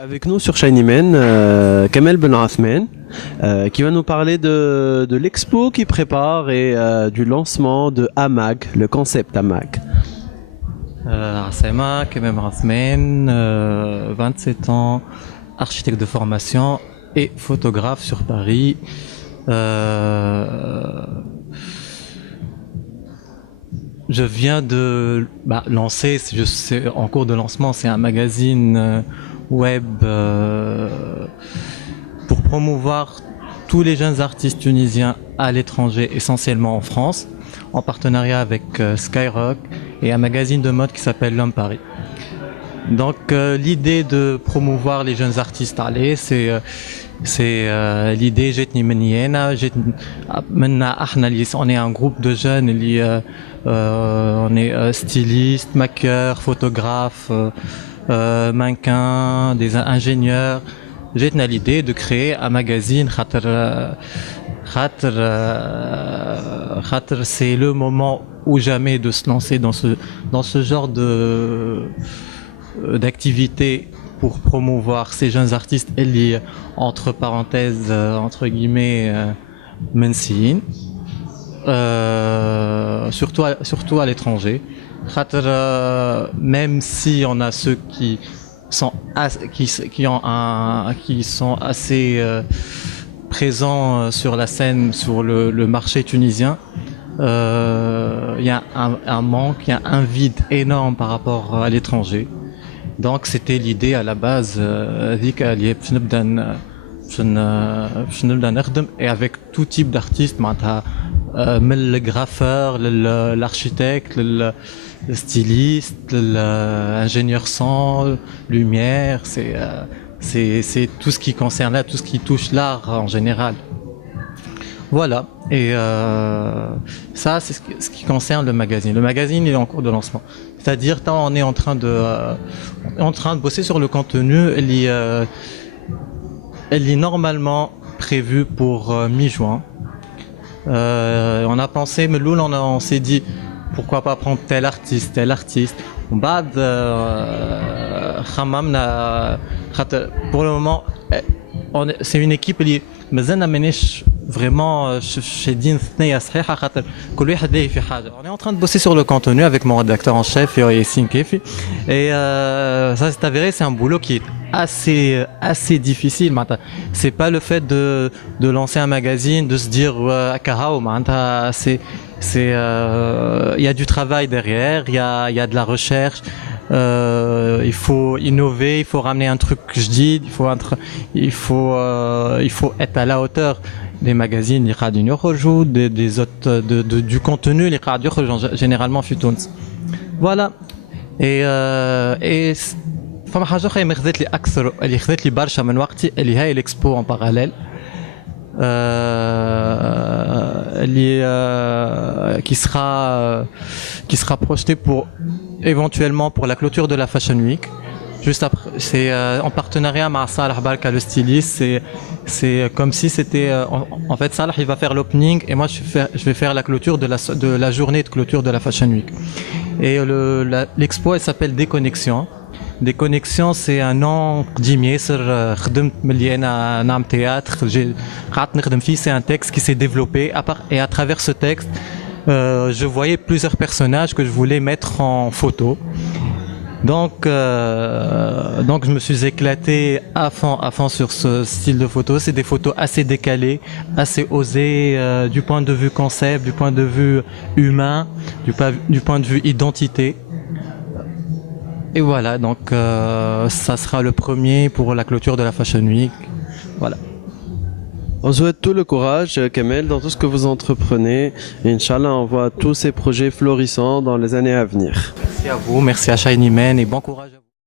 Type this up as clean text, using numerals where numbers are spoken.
Avec nous sur Shiny Men, Kamel Ben Athman, qui va nous parler de l'expo qu'il prépare et du lancement de AMAG, le concept AMAG. Asema, Kamel Ben Athman, 27 ans, architecte de formation et photographe sur Paris. Je viens de lancer, en cours de lancement, c'est un magazine web pour promouvoir tous les jeunes artistes tunisiens à l'étranger, essentiellement en France, en partenariat avec Skyrock et un magazine de mode qui s'appelle L'Homme Paris. Donc l'idée de promouvoir les jeunes artistes allez, c'est l'idée جاتني مني أنا منا احنا اللي on est un groupe de jeunes اللي on est styliste, maquilleur, photographe, mannequin, des ingénieurs. جاتنا l'idée de créer un magazine خاطر c'est le moment ou jamais de se lancer dans ce genre d'activité pour promouvoir ces jeunes artistes liés entre parenthèses entre guillemets منسيين surtout à l'étranger. Même si on a ceux qui sont assez présents sur la scène, sur le marché tunisien, il y a un manque, il y a un vide énorme par rapport à l'étranger. Donc c'était l'idée à la base et avec tout type d'artistes, le graffeur, l'architecte, le styliste, l'ingénieur son, lumière, c'est tout ce qui concerne là, tout ce qui touche l'art en général. Voilà, et ça c'est ce qui concerne le magazine. Le magazine est en cours de lancement. C'est-à-dire on est en train de bosser sur le contenu, elle est normalement prévue pour mi-juin. On a pensé, mais là on s'est dit pourquoi pas prendre tel artiste. Pour le moment, c'est une équipe qui vraiment on est en train de bosser sur le contenu avec mon rédacteur en chef Yassine Kefi et ça s'est avéré, c'est un boulot qui est assez difficile. C'est pas le fait de lancer un magazine, de se dire il y a du travail derrière, il y a de la recherche. Il faut innover, il faut ramener un truc جديد, il faut être à la hauteur des magazines اللي قاعدين يخرجوا, des autres du contenu اللي قاعد يخرج généralement في تونس. Voilà. Et فما حاجة أخرى اللي خذت لي أكثر, اللي خذت لي برشا من وقتي, اللي هي l'expo en parallèle. Qui sera projeté éventuellement pour la clôture de la Fashion Week. Juste après, c'est en partenariat avec Salah Barka, le styliste. C'est comme si c'était en fait Salah il va faire l'opening et moi je vais faire la clôture de la journée de clôture de la Fashion Week. Et l'expo elle s'appelle Déconnexion. Déconnexion, c'est un nom قديم خدمت ملي انا نعمل تhéâtre, قعدت نخدم فيه, c'est un texte qui s'est développé et à travers ce texte je voyais plusieurs personnages que je voulais mettre en photo. Donc je me suis éclaté à fond sur ce style de photo. C'est des photos assez décalées, assez osées du point de vue concept, du point de vue humain, du point de vue identité. Et voilà, donc ça sera le premier pour la clôture de la Fashion Week. Voilà. On souhaite tout le courage, Kamel, dans tout ce que vous entreprenez. Et Inch'Allah, on voit tous ces projets florissants dans les années à venir. Merci à vous, merci à Shiny Men et bon courage.